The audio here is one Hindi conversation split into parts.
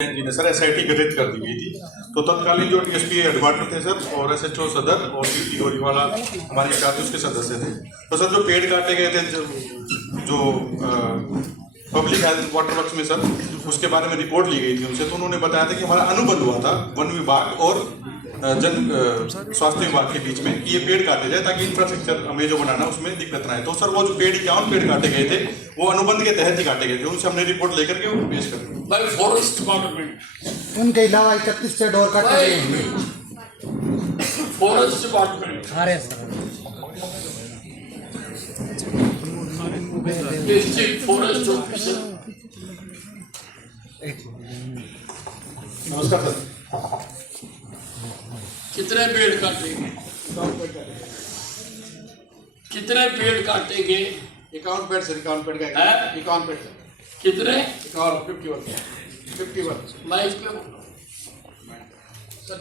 जी ने सर एसआईटी गठित कर दी गई थी। तो तत्कालीन जो डीएसपी हेडक्वार्टर थे सर और एसएचओ सदर और डीपी गोरीवाला हमारे साथ उसके सदस्य थे। तो सर जो पेड़ काटे गए थे जो पब्लिक हेल्थ वाटर वर्क्स में सर उसके बारे में रिपोर्ट ली गई थी उनसे। तो उन्होंने बताया था कि हमारा अनुबंध हुआ था वन विभाग और जन स्वास्थ्य विभाग के बीच में कि ये पेड़ काटे जाए ताकि इंफ्रास्ट्रक्चर हमें जो बनाना उसमें दिक्कत ना आए। तो सर वो जो पेड़ 51 पेड़ काटे गए थे वो अनुबंध के तहत ही काटे गए थे। उनसे हमने रिपोर्ट लेकर के वो पेश कर दी बाय फॉरेस्ट डिपार्टमेंट। उनके अलावा 31 पेड़ और काटे गए हैं फॉरेस्ट डिपार्टमेंट। अरे सर डिस्ट्रिक्ट फॉरेस्ट ऑफिसर। नमस्कार सर। कितने पेड़ काटेंगे? कितने पेड़ काटेंगे? 51 पेड़ सर, 51 पेड़ का 51 पेड़ सर। कितने? 51 माइक पे बोलो। सर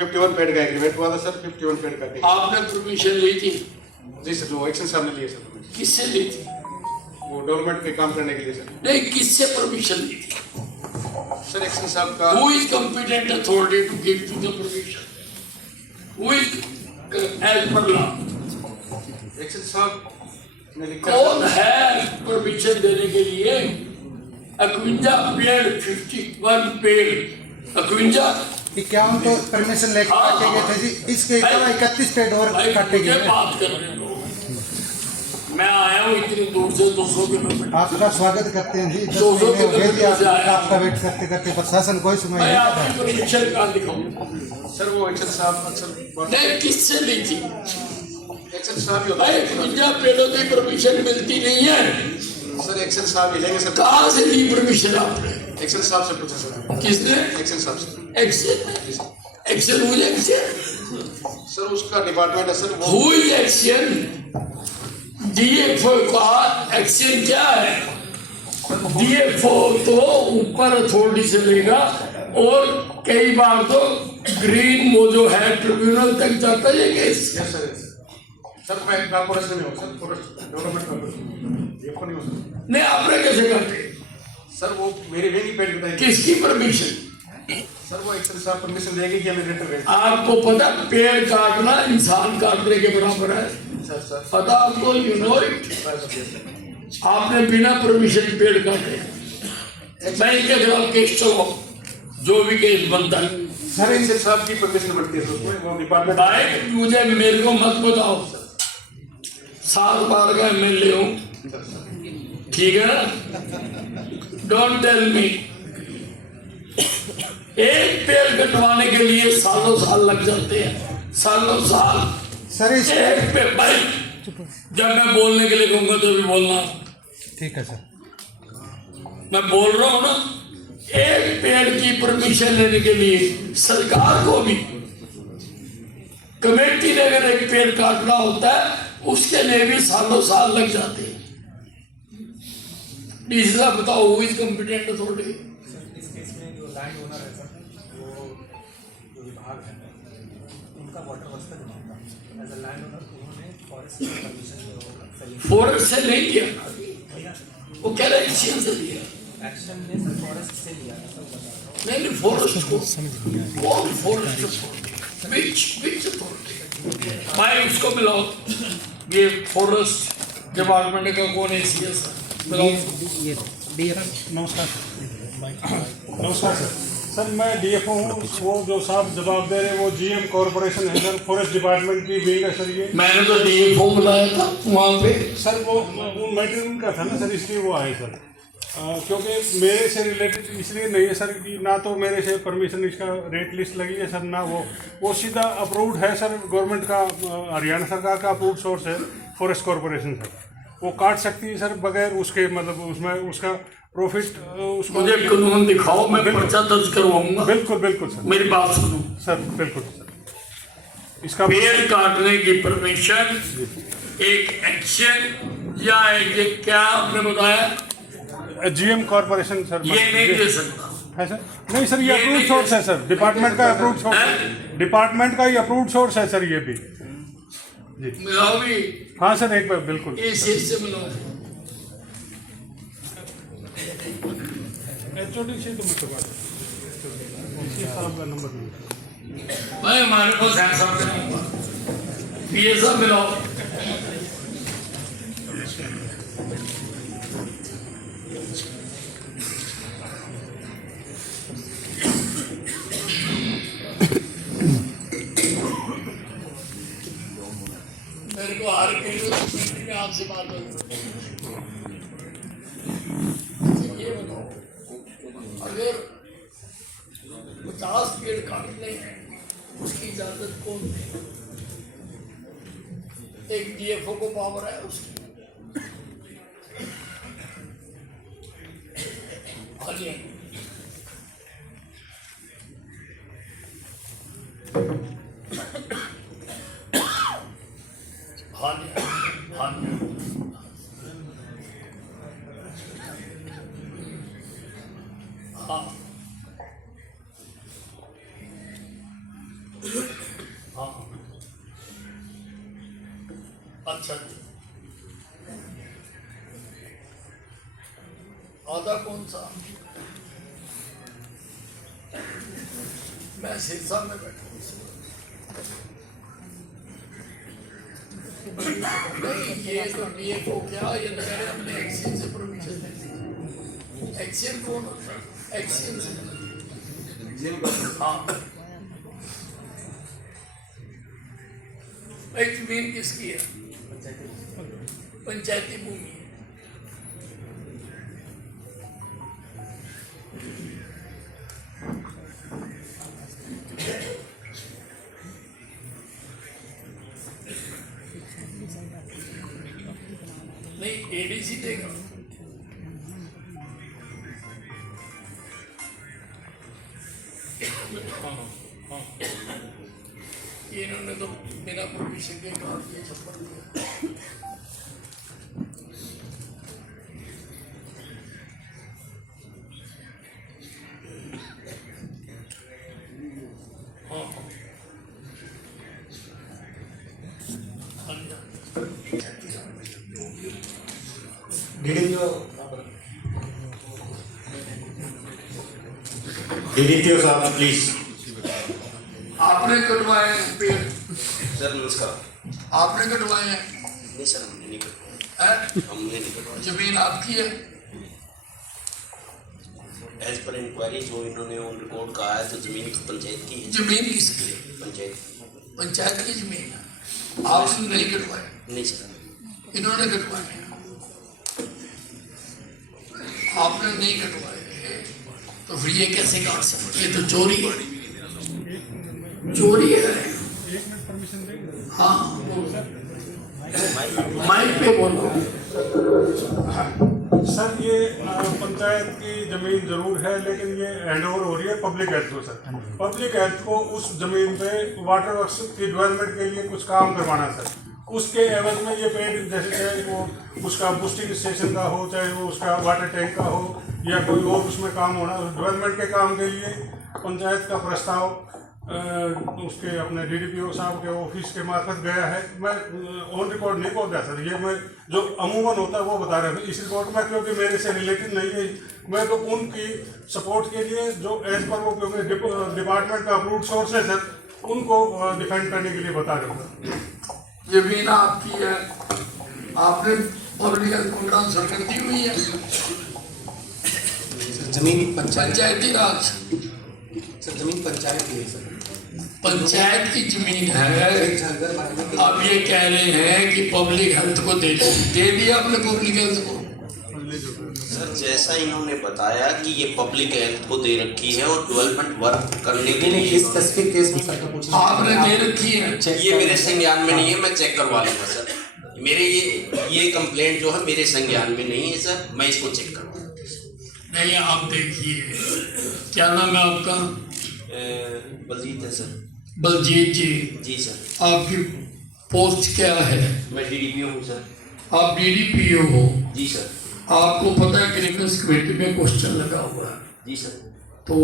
51 पेड़ का एग्रीमेंट हुआ था सर। 51 पेड़ का आपने परमिशन ली थी? जी सर, जो एक्शन साहब ने लिए सर। किससे ली थी? वो डेवलपमेंट पे काम करने के लिए सर। नहीं, किससे परमिशन ली थी? सर एक्शन साहब का Who is competent authority to give you the permission? Who is as per law? Action साहब ने लिखा कौन है परमिशन देने के लिए? 51 पेड़, 51 पेड़, 51। 51 तो परमिशन लेके काटे गए थे जी। इसके अलावा 31 पेड़ और काटे गए हैं। बात कर रहे हो। मैं आया हूँ इतनी दूर से 200 किलोमीटर। आपका स्वागत करते हैं जी। 200 किलोमीटर आपका वेट करते करते प्रशासन कोई सुनाई मैं नहीं आपकी परमिशन कहाँ दिखाऊँ? सर वो एक्शन साहब अक्सर नहीं, किससे ली थी? एक्शन साहब ही होता है 51 पेड़ों की परमिशन मिलती नहीं है। सर। एक्शन साहब ही लेंगे सर। कहाँ से ली परमिशन आपने? एक्शन साहब से पूछा सर। किसने? एक्शन साहब से। एक्शन हुई एक्शन। सर उसका डिपार्टमेंट है सर। वो हुई एक्शन। डीएफओ का एक्शन क्या है? डीएफओ तो ऊपर अथॉरिटी से लेगा और कई बार तो ग्रीन वो जो है ट्रिब्यूनल तक जाता है केस। Yes sir. सर मैं कॉर्पोरेशन में हूँ सर, फॉरेस्ट डेवलपमेंट कॉर्पोरेशन। ये कौन है सर? नहीं, आपने कैसे काटे? सर वो मेरी वेगी पेड़ बताइए। किसकी परमिशन? सर वो एक्शन साहब परमिशन देगी कि हमें लेटर भेज। आपको पता पेड़ काटना इंसान काटने के बराबर है? सर पता आपको? You know it. आपने बिना परमिशन पेड़ काटे। मैं इनके खिलाफ केस चलाओ, जो भी केस बनता है। सर एक्शन साहब की परमिशन बनती है उसमें, वो डिपार्टमेंट। भाई मुझे मेरे को मत बताओ। 7 बार का एमएलए हूँ, ठीक है ना? Don't tell me. एक पेड़ कटवाने के लिए सालों साल लग जाते हैं, सालों साल। सर इस एक पेड़ भाई, जब मैं बोलने के लिए कहूँगा तो भी बोलना। ठीक है सर। मैं बोल रहा हूँ ना, एक पेड़ की परमिशन लेने के लिए सरकार को भी, कमेटी ने अगर एक पेड़ काटना होता है उसके लिए भी सालों साल लग जाते हैं। डीसी साहब बताओ, हु इज कॉम्पिटेंट अथॉरिटी? इस केस में जो लैंड ओनर है सर, वो जो विभाग है उनका वाटर वर्क्स का दिमाग था। एज अ लैंड ओनर उन्होंने फॉरेस्ट से परमिशन फॉरेस्ट से नहीं लिया, वो कह रहे एक्शन से लिया। एक्शन ने सर फॉरेस्ट से लिया था, सब बता रहा हूँ। नहीं, फॉरेस्ट को कौन? फॉरेस्ट अथॉरिटी विच अथॉरिटी? भाई उसको मिलाओ, ये फॉरेस्ट डिपार्टमेंट का कौन एसीएस है? नमस्कार सर। सर मैं डीएफओ हूँ। वो जो साहब जवाब दे रहे हैं वो जीएम कॉर्पोरेशन है सर, फॉरेस्ट डिपार्टमेंट की विंग है सर ये। मैंने तो डीएफओ बुलाया था वहाँ पे। सर वो मैटर उनका था ना सर, इसलिए वो आए सर। क्योंकि मेरे से रिलेटेड इसलिए नहीं है सर कि ना तो मेरे से परमिशन इसका रेट लिस्ट लगी है सर, ना वो सीधा अप्रूव्ड है सर। गवर्नमेंट का हरियाणा सरकार का अप्रूव्ड सोर्स है फॉरेस्ट कॉर्पोरेशन सर। वो काट सकती है सर बगैर उसके, मतलब उसमें उसका प्रॉफिट उसको। मुझे कानून दिखाओ, मैं पर्चा दर्ज करवाऊंगा। बिल्कुल बिल्कुल सर। मेरी बात सुनो सर, बिल्कुल सर। इसका पेड़ काटने की परमिशन एक एक्शन या एक क्या आपने बताया? जीएम कॉर्पोरेशन सर ये नहीं दे सकता है सर। नहीं सर, ये अप्रूव्ड सोर्स है सर, डिपार्टमेंट का अप्रूव्ड सोर्स, डिपार्टमेंट का ही अप्रूव्ड सोर्स है सर ये भी। मिलाओ भी। हाँ सर, एक बार बिल्कुल इस से मिलाओ। एचओडी से तो मैं करवा दूँ। साहब का नंबर नहीं है। मैं हमारे पास है सब पीए साहब मिलाओ। मेरे को हर मीटिंग में आपसे बात हो। ये बताओ, अगर 50 पेड़ काटने हैं उसकी इजाजत कौन देगा? एक डीएफओ को पावर है उसकी। हाँ जी, हाँ जी, हाँ जी, हाँ हाँ, अच्छा जी। आधा कौन सा? मैं सिरसा में बैठा हूँ। नहीं, ये तो डीएफओ क्या, ये तो मैंने अपने एक्शन से परमिशन दी। एक्शन कौन होता है? एक्शन से। हाँ, एक जमीन किसकी है? पंचायती भूमि है। नहीं, एडीसी देगा। इन्होंने तो बिना परमिशन के काम किया, छप्पर दिया। हाँ डीडीपीओ साहब प्लीज। आपने कटवाए हैं पेड़? सर नमस्कार। आपने कटवाए हैं? नहीं सर हमने नहीं कटवाया। हैं? हमने नहीं कटवाया। जमीन आपकी है? एज पर इंक्वायरी जो इन्होंने ऑन रिकॉर्ड कहा है तो जमीन पंचायत की है। जमीन किसकी है? पंचायत पंचायत की जमीन है। आपने नहीं कटवाए? नहीं सर। इन्होंने कटवाए हैं। आपने नहीं कटवाए तो फिर ये कैसे काट सकते? ये तो चोरी है, चोरी है। एक मिनट परमिशन देंगे हाँ, माइक पे बोलो। सर। ये पंचायत की जमीन जरूर है लेकिन ये हैंड ओवर हो रही है पब्लिक हेल्थ को सर। पब्लिक हेल्थ को उस जमीन पे वाटर वर्क्स की डेवलपमेंट के लिए कुछ काम करवाना सर। उसके एवज में ये पेड़ जैसे चाहे वो उसका बूस्टिंग स्टेशन का हो, चाहे वो उसका वाटर टैंक का हो या कोई और उसमें काम होना, डेवलपमेंट के काम के लिए पंचायत का प्रस्ताव उसके अपने डीडीपीओ साहब के ऑफिस के मार्फत गया है। मैं ऑन रिकॉर्ड नहीं बोल रहा सर, ये मैं जो अमूमन होता है वो बता रहा हूँ। इस रिकॉर्ड में क्योंकि मेरे से रिलेटेड नहीं है, मैं तो उनकी सपोर्ट के लिए जो एज पर वो क्योंकि डिपार्टमेंट का अप्रूव्ड सोर्स है सर, उनको डिफेंड करने के लिए बता रहा हूँ। जमीन आपकी है, आपने पब्लिक हेल्थ को ट्रांसफर कर दी हुई है। जमीन पंचायती राज सर, जमीन पंचायत की है सर। पंचायत की जमीन है। अब ये कह रहे हैं कि पब्लिक हेल्थ को दे दिया आपने पब्लिक हेल्थ को। सर जैसा इन्होंने बताया कि ये पब्लिक हेल्थ को दे रखी है और डेवलपमेंट वर्क करने के लिए स्पेसिफिक केस में सर का पूछना। आपने दे रखी है। ये मेरे संज्ञान में नहीं है, मैं चेक करवा लूँगा सर। मेरे ये कंप्लेंट जो है मेरे संज्ञान में नहीं है सर, मैं इसको चेक करवा लूँगा। नहीं, आप देखिए, क्या नाम है आपका? बलजीत है सर। बलजीत जी, जी सर। आपकी पोस्ट क्या है? मैं डीडीपीओ हूँ सर। आप डीडीपीओ हो? जी सर। आपको पता है ग्रीवेंस कमेटी में क्वेश्चन लगा हुआ है, जी सर। तो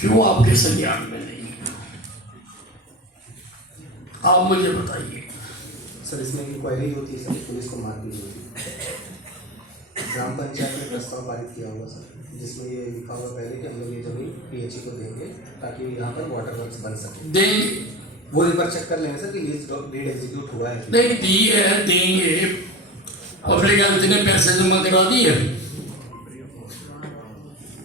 क्यों आपके संज्ञान में नहीं? आप मुझे बताइए। सर इसमें इंक्वायरी होती है सर, पुलिस को मारपीट होती है। ग्राम पंचायत ने प्रस्ताव पारित किया होगा सर, जिसमें ये लिखा हुआ पहले कि हम लोग ये जमीन PHE को देंगे ताकि यहाँ पर वाटर वर्क्स बन सके। देंगे वो एक बार चेक कर लेंगे सर कि लीज डीड एग्जीक्यूट हुआ है। नहीं दी है, देंगे। पब्लिक हेल्थ ने पैसे जमा करा दिए,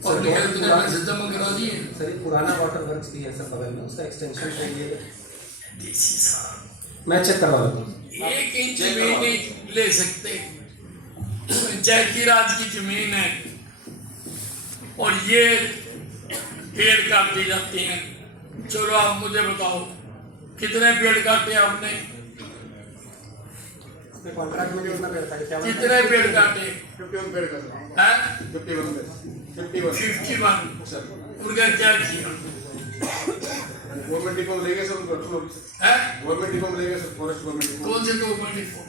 पब्लिक हेल्थ ने पैसे जमा करा दिए। सर ये पुराना वाटर वर्क्स भी है सर बगल में, उसका एक्सटेंशन चाहिए। मैं चेक करवा लेता हूँ। 1 इंच जमीन नहीं ले सकते, पंचायती राज की जमीन है और ये पेड़ काट दी जाते हैं। चलो आप मुझे बताओ कितने पेड़ काटे आपने, कॉन्ट्रैक्ट में कितना पेड़ था क्या? कितने पेड़ काटे 51 पेड़ का सर, हैं? 51 पेड़, 51 51 उनका क्या किया गवर्नमेंट डिपो में ले गए सर, उनको एक्शन होगी सर। है? गवर्नमेंट डिपो में ले गए सर, फॉरेस्ट गवर्नमेंट डिपो, कौन से गवर्नमेंट को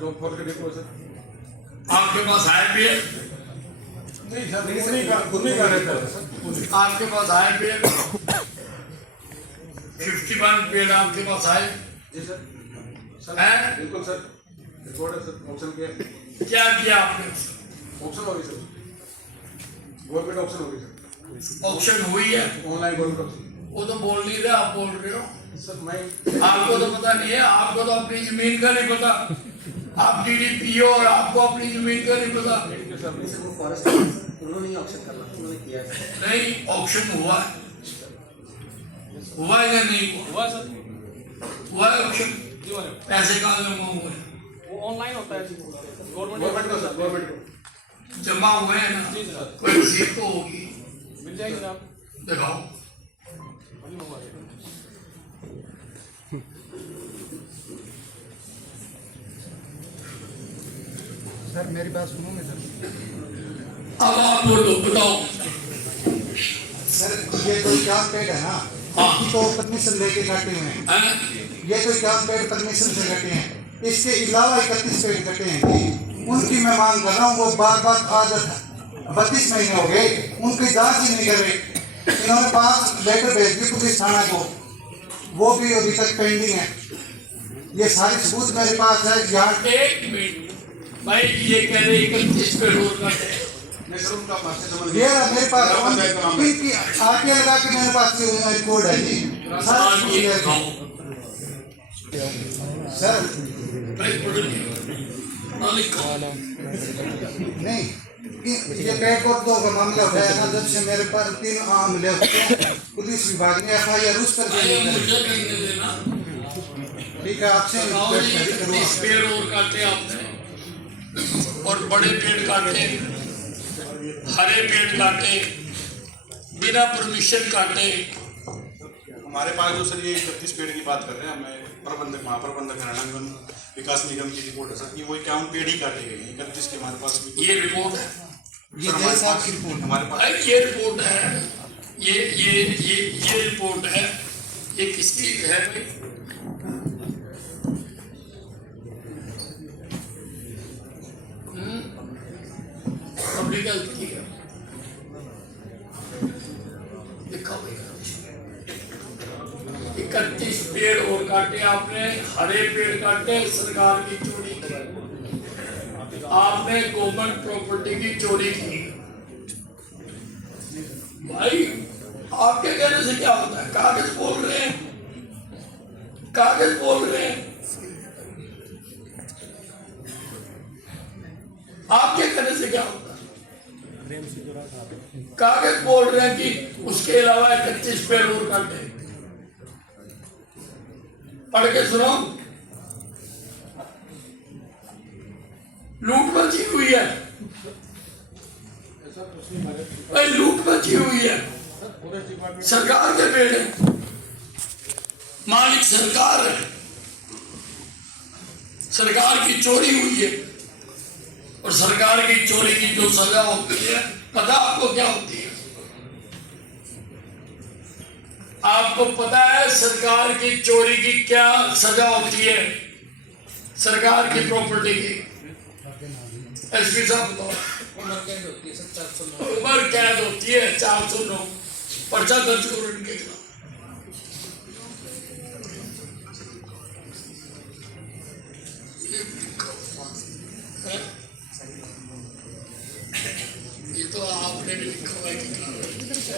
जो फॉरेस्ट डिपो है सर। आपके पास आए पेड़, नहीं सर, खुद नहीं कर रहे थे। आपके पास आए पेड़ 51 पेड़ आपके पास आए जी सर, हैं? बिल्कुल सर, रिकॉर्ड है सर, ऑप्शन किया, क्या किया आपने? ऑप्शन होगी सर, गवर्नमेंट ऑप्शन होगी सर, ऑप्शन हुई है, ऑनलाइन गवर्नमेंट ऑप्शन। वो तो बोल नहीं रहे, आप बोल रहे हो। सर मैं आपको तो पता नहीं है, आपको तो अपनी जमीन का नहीं पता, आप DDPO और आपको अपनी जमीन का नहीं पता। सर वो फॉरेस्ट उन्होंने ही ऑप्शन करना, उन्होंने किया है। नहीं, ऑप्शन हुआ है, हुआ है या नहीं हुआ? हुआ है ऑप्शन, पैसे कहाँ जमा हुए हैं? वो ऑनलाइन होता है गवर्नमेंट को सर, गवर्नमेंट को जमा हुए हैं ना, कोई रसीद तो होगी, मिल जाएगी आप दिखाओ। सर मेरी बात सुनो ना सर। अब आप बोलो, बताओ। सर ये तो 51 पेड़ है ना, हाँ। तो परमिशन लेके काटे हुए हैं। हैं? ये तो 51 पेड़ परमिशन से कटे हैं, इसके अलावा 31 पेड़ कटे हैं जी। उनकी मैं मांग कर रहा हूँ, वो बार आज 32 महीने हो गए, उनकी जांच ही नहीं कर रहे। इन्होंने 5 लेटर भेज दिए पुलिस थाना को, वो भी अभी तक पेंडिंग है। ये सारे सबूत मेरे पास है। यहाँ 1 मिनट भाई, ये कह रहे 31 पेड़ और काटे हैं। नहीं सर, उनका मास्टर समझ ये मेरे पास ग्राम पंचायत का मामला है। इनकी आरटीआई लगा के मेरे पास रिकॉर्ड है जी। हाँ, ये दिखाओ। सर भाई पढ़ लियो, ना लिखो। नहीं, ये पेड़ को 2 का मामला उठाया ना, जब से मेरे पास 3 मामले पुलिस विभाग ने FIR उस पर दे अरे दी। मुझे कहने देना, ठीक है, आपसे बताओ जी, रिक्वेस्ट करूँगा। 31 पेड़ और काटे आपने, और बड़े पेड़ काटे, हरे पेड़ काटे, बिना परमिशन काटे। हमारे पास जो सर ये 31 पेड़ की बात कर रहे हैं, हमें प्रबंधक महाप्रबंधक रणांगन विकास निगम की रिपोर्ट है सर कि वो 51 पेड़ ही काटे गए हैं। 31 के हमारे पास भी ये रिपोर्ट है, ये जय साहब की रिपोर्ट है। हमारे पास अरे ये रिपोर्ट है, ये रिपोर्ट है। ये किसकी है भाई? पब्लिक हेल्थ की है, दिखाओ भैया। 31 पेड़ और काटे आपने, हरे पेड़ काटे, सरकार की चोरी की, आपने गवर्नमेंट प्रॉपर्टी की चोरी की। भाई आपके कहने से क्या होता है? कागज बोल रहे हैं, कागज बोल रहे हैं। आपके कहने से क्या होता है? कागज बोल रहे हैं कि उसके अलावा 31 पेड़ और काटे। पढ़ के सुनो, लूट मची हुई है भाई, लूट मची हुई है। सरकार के पेड़ है, मालिक सरकार है, सरकार की चोरी हुई है। और सरकार की चोरी की जो सजा होती है, पता आपको क्या होती है? आपको पता है सरकार की चोरी की क्या सजा होती है? सरकार की प्रॉपर्टी की SP साहब बताओ। उम्र कैद होती है 409, पर्चा दर्ज करो इनके खिलाफ।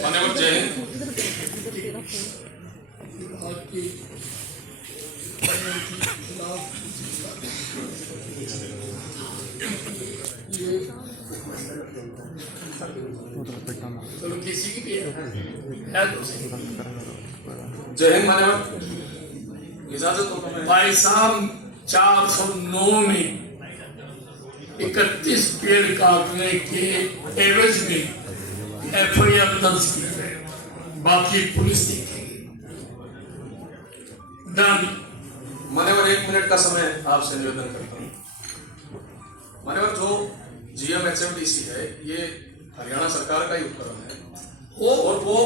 मान्यवर जय हिंद। आपकी चलो किसी की भी है तो सही। जय हिंद मान्यवर, इजाजत हो तो मैं भाई साहब 409 में 31 पेड़ काटने के एवज में FIR दर्ज की है, बाकी पुलिस देखेगी। डन। मान्यवर 1 मिनट का समय आपसे निवेदन करता हूँ। मान्यवर जो GMHMDC है ये हरियाणा सरकार का ही उपक्रम है और वो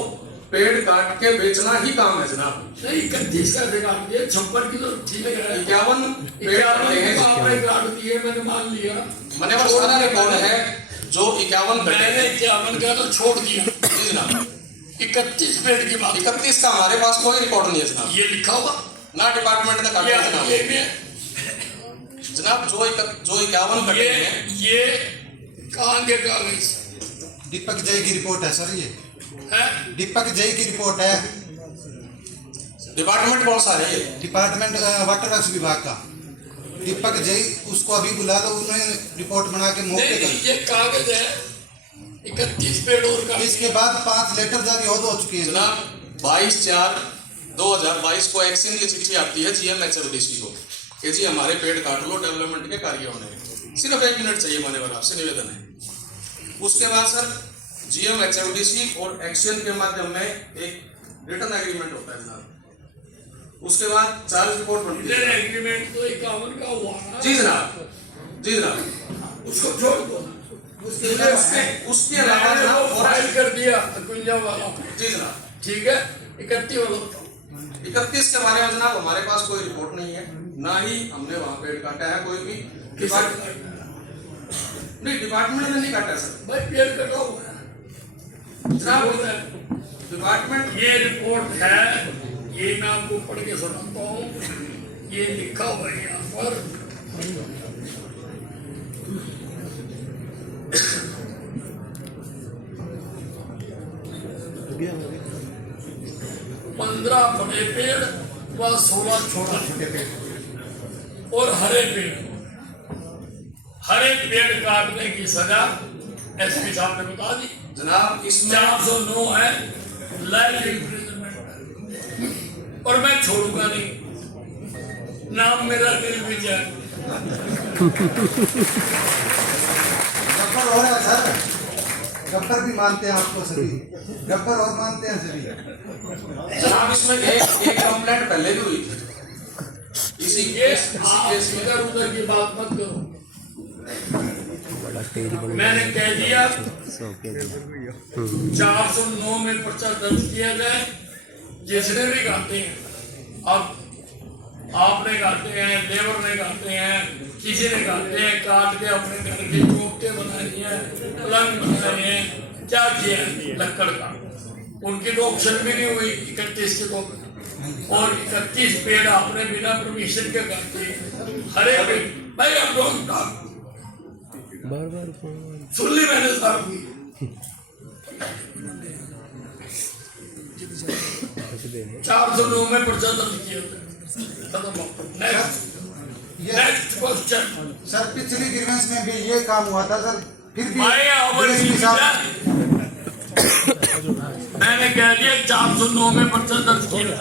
पेड़ काट के बेचना ही काम है जनाब। नहीं 31 का काट दिया, 56 की तो ठीक है, 51 पेड़ काटे हैं। आपने काट दिए, मैंने मान लिया। मान्यवर सारा रिकॉर्ड है जो 51 कटे मैंने हैं। 51 का तो छोड़ दिया, जी जनाब। 31 पेड़ की बात 31 का हमारे पास कोई रिकॉर्ड नहीं है जनाब, ये लिखा हुआ ना डिपार्टमेंट ने काटा है जनाब। ये भी जनाब जो 51 कटे हैं ये कहाँ के कागज दीपक जय की रिपोर्ट है सर, ये है? दीपक जय की रिपोर्ट है, डिपार्टमेंट कौन सा है ये? डिपार्टमेंट वाटर वर्क्स विभाग का दीपक जय, उसको अभी बुला लो, उन्होंने रिपोर्ट बना के मौके नहीं, पर। ये कागज है 31 पेड़ और का। इसके बाद 5 लेटर जारी हो चुके हैं जनाब 22/4/2022 को एक्शन की चिट्ठी आती है GMHMDC को कि जी हमारे पेड़ काट लो, डेवलपमेंट के कार्य होने हैं। सिर्फ 1 मिनट चाहिए मान्यवर, आपसे निवेदन है। उसके बाद सर GMHMDC और एक्शन के माध्यम में एक रिटर्न एग्रीमेंट होता है जनाब। उसके बाद चार्ज रिपोर्ट बनती है। एग्रीमेंट तो 51 का हुआ ना। जी जनाब, जी जनाब। उसको छोड़ दो। उसके अलावा जनाब फाइल कर दिया कुंजा वाला। जी जनाब। ठीक है, 31 वाला 31 के बारे में जनाब हमारे पास कोई रिपोर्ट नहीं है, ना ही हमने वहाँ पेड़ काटा है कोई भी। नहीं डिपार्टमेंट ने नहीं काटा सर। भाई पेड़ कटा हुआ है जनाब डिपार्टमेंट ये रिपोर्ट है, ये मैं आपको पढ़ के सुनाता हूँ। ये लिखा हुआ है यहाँ पर 15 बड़े पेड़ व 16 छोटे पेड़ और हरे पेड़ काटने की सजा SP साहब ने बता दी। जनाब इसमें 409 है लाइफ इम्प्रिजनमेंट, और मैं छोड़ूंगा नहीं, नाम मेरा दिल विजय। गब्बर हो रहा है सर, गब्बर भी मानते हैं आपको सभी, गब्बर और मानते हैं सभी। जनाब इसमें एक कंप्लेंट पहले भी हुई थी इसी केस में। इधर उधर की बात मत करो, मैंने कह दिया 409 में पर्चा दर्ज किया जाए। जिसने भी काटे हैं, अब आपने काटे हैं, लेबर ने काटे हैं, किसी ने काटे हैं, काट के अपने घर के चौके बनाए हैं, पलंग बनाए हैं, क्या किया है लकड़ का। उनकी तो ऑप्शन भी नहीं हुई 31 के तो, और 31 पेड़ आपने बिना परमिशन के काटे। हरे पेड़ भाई आप डोंट टॉक, सुन ली मैंने साहब की। 409 में पर्चा दर्ज किया, खत्म। नेक्स्ट क्वेश्चन सर पिछली ग्रीवेंस में भी ये काम हुआ था सर, फिर भी DSP साहब मैंने कह दिया 409 में पर्चा दर्ज किया।